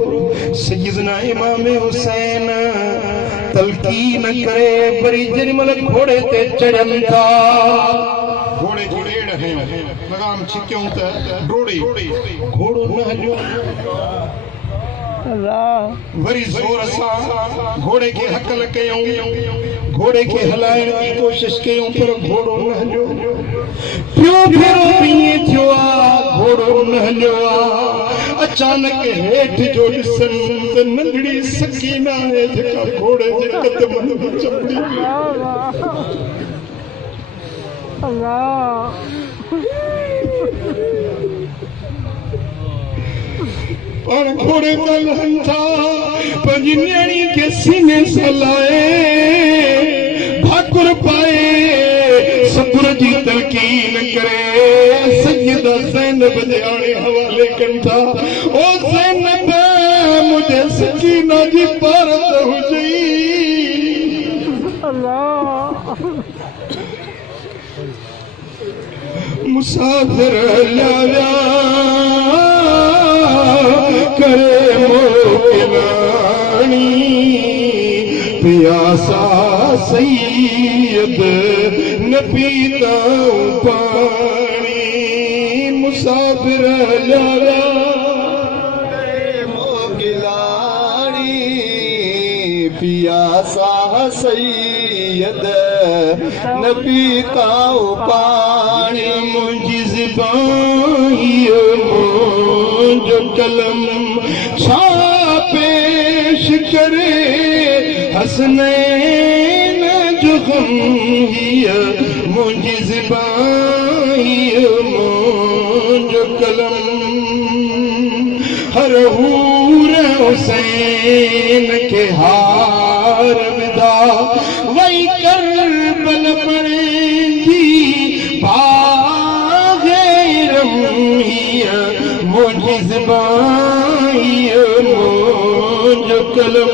सैयदना इमाम हुसैन तलकीन करे वरी जेॾी महिल घोड़े ते चढ़नि था घोड़े जो ॾेड़ है लगाम छिकियूं त डोड़े घोड़ो न हलियो वरी ज़ोर सां घोड़े खे हकल कयूं घोड़े खे हलाइण जी कोशिश कयूं पर घोड़ो न हलियो ॿियो भेरो ईअं थियो आहे घोड़ो न हलियो आहे अचानक हेठि जो ॾिसनि त नंढड़ी सकीना आहे जेका घोड़े जे कदमनि में चपड़ी पाण घोड़े तां लहनि था पंहिंजी नियाणी खे सीने सां लाए भाकुर पाए सब्र जी तलकीन करे सैयदा ज़ैनब जे हाणे हवाले कनि था ओ ज़ैनब मुंहिंजे सकीना जी पारत हुजई मुसाफिर लाव्या करे मोकिलानी प्यासा सैयद न पीता पानी मुसाफिर लाव्या मोकिलानी प्यासा सैयद न पीता पानी मुझी ज़बानी जो कलम छा पेश करे हसनैन जो गम हिया मुझी ज़बानी जो कलम हर हूर हुसैन के हार विदा वही करबल पड़ेगी मुझी ज़बानी जो कलम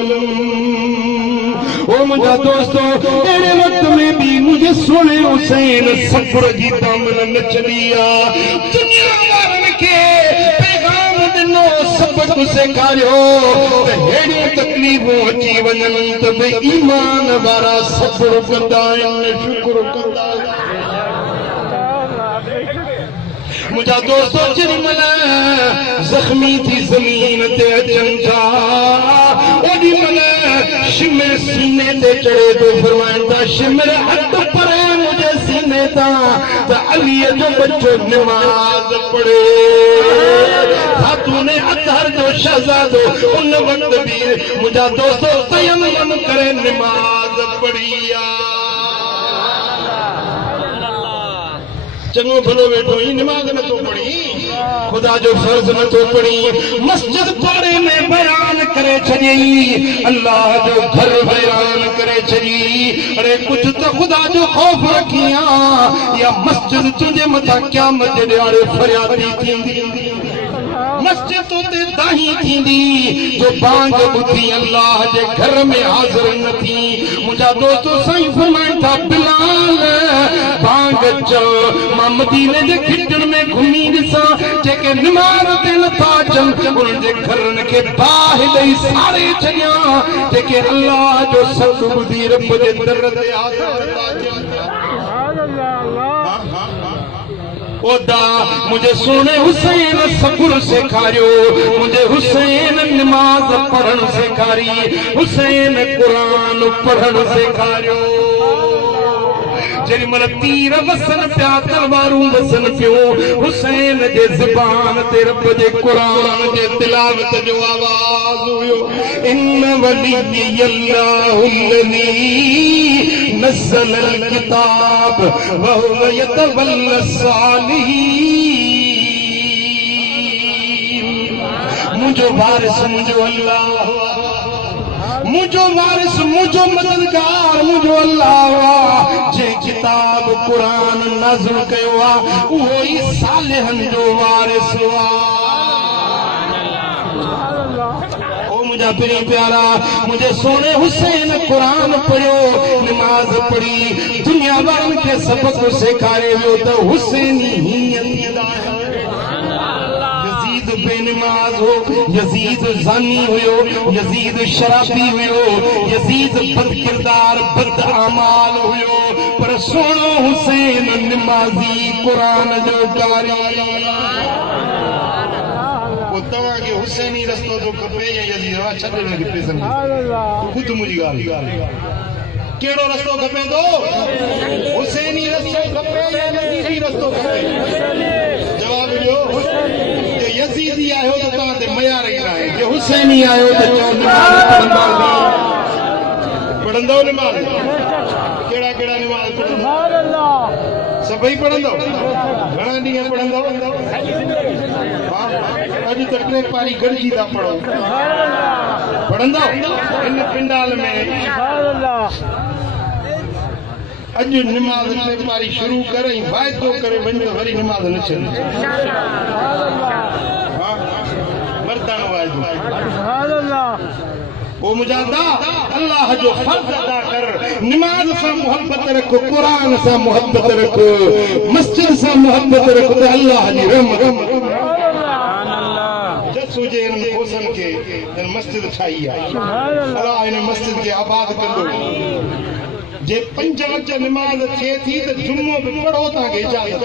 ओ मुझा दोस्तों तेरे वक्त में भी मुझे सुने हुसैन सब्र जी दामन न चलिया दुनिया वारन के पैगाम दिनो सबक सेखारियो त हेड़ी तकलीफूं अची वञनि त भई ईमान वारा सब्र कंदा आहिनि शुक्र कंदा मुझा दोस्तों जेॾीमहिल ज़ख़्मी थी ज़मीन ते अचनि था ओॾीमहिल शिमिर सीने ते चढ़े थो फरमाइनि था शिमिर हथ परे मुंहिंजे सीने तां त अलीअ जो बच्चो निमाज़ पढ़े ख़ातून अतहर जो शहज़ादो उन वक़्त बि मुंहिंजा दोस्तो तयम्मुम करे निमाज़ पढ़ी चंगो भलो वेठो ही नमाज न तो पढ़ी खुदा जो फर्ज न तो पढ़ी मस्जिद पाड़े में बयान करे छड़ी अल्लाह जो घर बयान करे छड़ी अरे कुछ तो खुदा जो खौफ रखिया या मस्जिद तुझे मथा क़यामत जे ॾियारे फरियादी थींदी मस्जिद तो ते दाही थींदी जो बांग ॿुधी अल्लाह जे घर में हाज़िर न थी मुंहिंजा दोस्तो साईं फरमाइनि था बिलाल बांग चओ मां मदीने जे खिटण में घुमी ॾिसां जेके निमाज़ ते नथा अचनि उन्हनि जे घरनि खे बाहि ॾेई साड़े छॾियां जेके अल्लाह जो सत ॿुधी रब जे दर ते हाज़िर था ओदा मुझे सोने हुसैन सब्र सेखारियो मुझे हुसैन नमाज पढ़ण सेखारी हुसैन कुरान पढ़ण सेखारियो जेॾीमहिल तीर वसन पिया तलवारूं वसन पियूं हुसैन जे ज़बान ते रब जे कुरान जे तिलावत जो आवाज़ हुयो इन वली अल्लाहु अल्लज़ी नज़्ज़ल अल-किताब व हुवा यतवल्ला सालिहीन मुझो वारिस मुझो अल्लाह मुझो वारिस मुझो मददगार मुझो अल्लाह जे किताब कुरान नाज़िल कयो आहे उहो ई सालिहनि जो वारिस मुझा प्री प्यारा मुझे सोने हुसैन कुरान पढ़ियो नमाज पढ़ी दुनिया वारनि खे सबक सेखारे वियो त हुसैनी हीअं थींदा यज़ीद बेनमाज हो यज़ीद ज़ानी हुयो यज़ीद शराबी हुयो यज़ीद बद किरदार बद अमाल हुयो पर सोनो हुसैन नमाज़ी कुरान जो कारी तव्हांखे हुसैनी रस्तो जो खपे या यज़ीद छॾे वेंदी पेसनि ख़ुदि मुंहिंजी ॻाल्हि कहिड़ो रस्तो खपे थो हुसैनी रस्तो खपे या यज़ीदी रस्तो खपे जवाब ॾियो जे यज़ीदी आहियो त तव्हां ते मयार ई न आहे जे हुसैनी आहियो त चओ पढ़ंदव नमाज़ कहिड़ा कहिड़ा नमाज़ पढ़ंदव सभई पढ़ंदव घणा ॾींहं पढ़ंदव अॼु त टे पारी गॾिजी था पढ़ो पढ़ंदव इन पिंडाल में अॼु निमाज़ टे पारी शुरू करे वाइदो करे वञ त वरी निमाज़ न छॾे मर्दानो वाइदो ओ मुजादा अल्लाह जो फर्ज अदा कर, नमाज से मोहब्बत रखो, कुरान से मोहब्बत रखो, मस्जिद से मोहब्बत रखो तो अल्लाह जी रहमत जस हुजे इन खोसन के इन मस्जिद ठाही आहे। अल्लाह इन मस्जिद के आबाद कंदो। जे 5 वक्त नमाज थिए थी तो जुम्मो भी पढ़ो ताके इजाजत।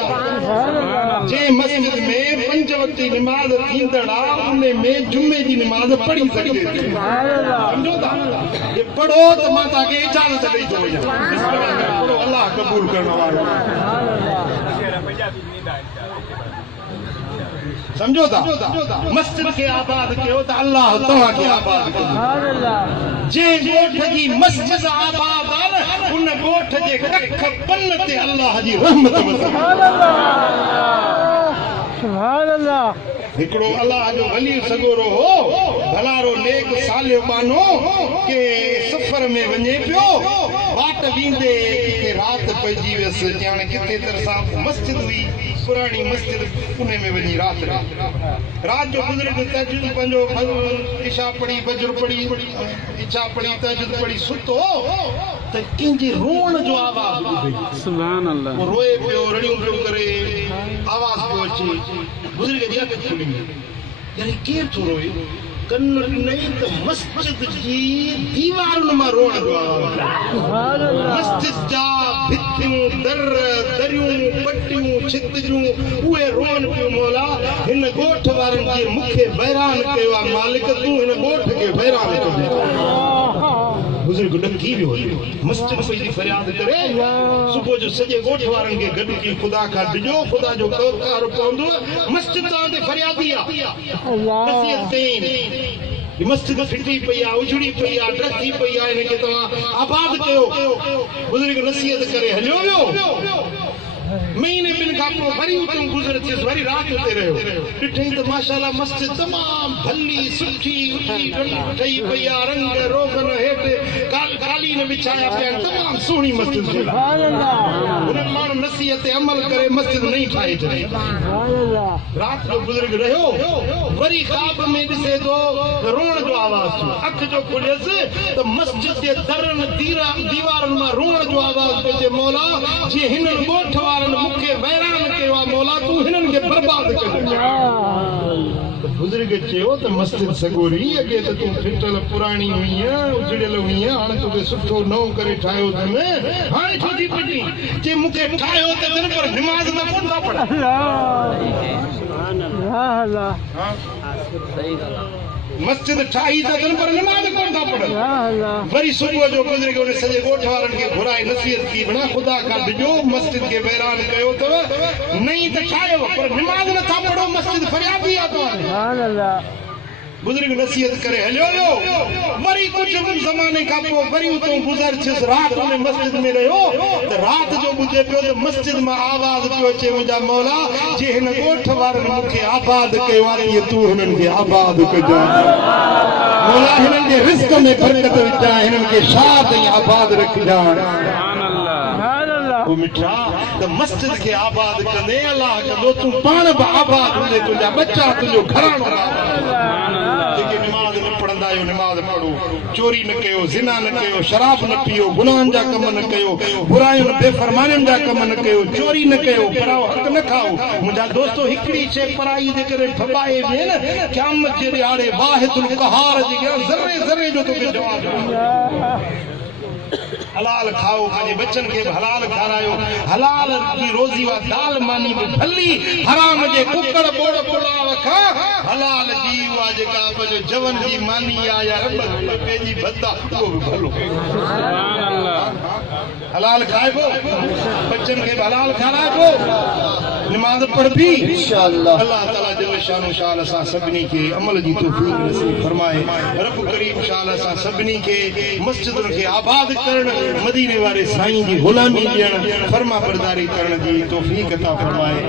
जे मस्जिद में 5 वक्त की नमाज थींदड़ा उन्हें में जुम्मे की नमाज पढ़ी सके थी। समझो था ये पढ़ो तो मां ताके इजाजत दी दो। पढ़ो अल्लाह कबूल करने वाला। समझो था मस्जिद के आबाद कयो तो अल्लाह तव्हां के आबाद कंदो। जे गोठ की मस्जिद आबाद आहे उन गोठ जे कख पन ते अल्लाह जी रहमत सुभान अल्लाह। हिकड़ो अल्लाह जो वली सगोरो हो, भलारो नेक सालियो बानो के सफर में वञे पियो, वाट वींदे किथे रात पइजी वियसि, ॼाणे किथे तरसा मस्जिद हुई, पुरानी मस्जिद, उन में वञी रात जो गुज़रियो तहज्जुद पंहिंजो इशा पढ़ी, फजर पढ़ी, इशा पढ़ी, तहज्जुद पढ़ी, सुतो त कंहिंजे रोअण जो आवाज़ ॿुधई। सुभान अल्लाह। वो रोए पियो, रड़ियूं पियो करे, आवाज़ पियो अचे। बुज़ुर्ग जी अखि खुली, यानी केरु थो रोए? कन नहीं तो मस्जिद जी दीवारुनि मां रोअण जो आवाज़। मस्जिद जा भितियूं, दरियूं, पटियूं, छितजूं उहे रोअन पियो, मौला हिन ॻोठ वारनि खे मूंखे बैरान कयो आहे, मालिक तूं हिन ॻोठ खे बैरान कजो। बुजुर्ग ॾकी वियो, मस्जिद पंहिंजी फरियाद करे, सुबुह जो सॼे ॻोठ वारनि खे गॾु की ख़ुदा खां डिॼो, ख़ुदा जो कार पवंदो, मस्जिद तव्हां ते फरियादी आहे। मस्जिद फिटी पई आहे, उजड़ी पई आहे, ड्रथी पई आहे, हिनखे तव्हां आबाद कयो। बुजुर्ग नसीहत करे हलियो वियो। महीने ॿिनि खां पोइ वरी उतां गुज़र थियुसि, वरी राति उते रहियो। ॾिठई त माशाअल्लाह मस्जिद तमामु भली सुठी ठही पई आहे, रंग रोगन हेठि कालीन विछाया पिया आहिनि, तमामु सुहिणी मस्जिद। उन्हनि माण्हू नसीहत ते अमल करे मस्जिद नहीं ठाही अथई। राति जो बुज़ुर्ग रहियो, वरी ख्वाब में ॾिसे थो रोअण जो आवाज़ थियो। अखि जो खुलियसि त मस्जिद जे दरनि दीवारनि मां रोअण जो आवाज़ पियो अचे, मौला जीअं हिननि ॻोठ वारनि मूंखे वैरान कयो आहे, मौला तूं हिननि खे बर्बाद कजो। बुजुर्ग चयो त मस्जिद सगोरी, अॻे त तूं फिटल पुराणी हुई, उजड़ियल हुई, हाणे तोखे सुठो नओं करे ठाहियो अथनि, हाणे छो थी फिटी? जे मूंखे ठाहियो अथनि पर निमाज़ न कोन था पढ़नि। मस्जिद ठाही अथनि पर निमाज़ कोन था पढ़नि। वरी सुबुह जो गुज़रे उन सॼे ॻोठ वारनि खे घुराए नसीहत की, बणा ख़ुदा खां डिॼो, मस्जिद खे वैरान कयो अथव, नहीं त ठाहियो पर निमाज़ नथा पढ़ो, मस्जिद फरियादी आहे तव्हांजी। बुजुर्ग नसीहत करे हलियो वियो। वरी कुछ ज़माने खां पोइ वरी उतां गुज़र थियुसि, राति उन मस्जिद में रहियो त राति जो ॿुधे पियो त मस्जिद मां आवाज़ पियो अचे, मुंहिंजा मौला जे हिन ॻोठ वारनि मूंखे आबाद कयो आहे, तीअं तूं हिननि खे आबाद कजां। मौला हिननि जे रिज़्क़ में बरकत विझां, हिननि खे शाद ऐं आबाद रखजां। वो मिठा त मस्जिद के आबाद कंदे अल्लाह कंदो, तूं पाण बि आबाद हूंदे, तुंहिंजा बच्चा, तुंहिंजो घराणो। जेके निमाज़ न पढ़ंदा आहियो निमाज़ पढ़ो, चोरी न कयो, ज़िना न कयो, शराब न पियो, गुनाहनि जा कम न कयो, बुरायुनि बेफ़रमानियुनि जा कम न कयो, चोरी न कयो, पराओ हक़ न खाओ। मुंहिंजा दोस्तो हिकिड़ी शइ पराई जे करे ठबाए वेह न, क़यामत जे ॾियारे वाहिदुल क़हार जे अॻियां ज़रे ज़रे जो तोखे जवाबु। हलाल खाओ, पंहिंजे बच्चनि खे बि हलाल खारायो, हलाल जी रोज़ी वा दाल मानी बि भली, हराम जे कुकड़ बोड़ पुलाव खा, हलाल जी वा जेका पंहिंजो जवन जी मानी आहे या रब पंहिंजी भत आहे उहो बि भलो। हलाल खाइबो, बच्चनि खे बि हलाल खाराइबो, निमाज़ पढ़बी इंशाअल्लाह। अल्लाह ताला जल शानो शान असां सभिनी खे अमल जी तौफ़ीक़ नसीब फरमाए। रब करीम शान असां सभिनी खे मस्जिदुनि खे आबाद करण, मदीने वारे साईं जी गुलामी ॾियण, फरमा बरदारी करण जी तौफ़ीक़ अता फरमाए।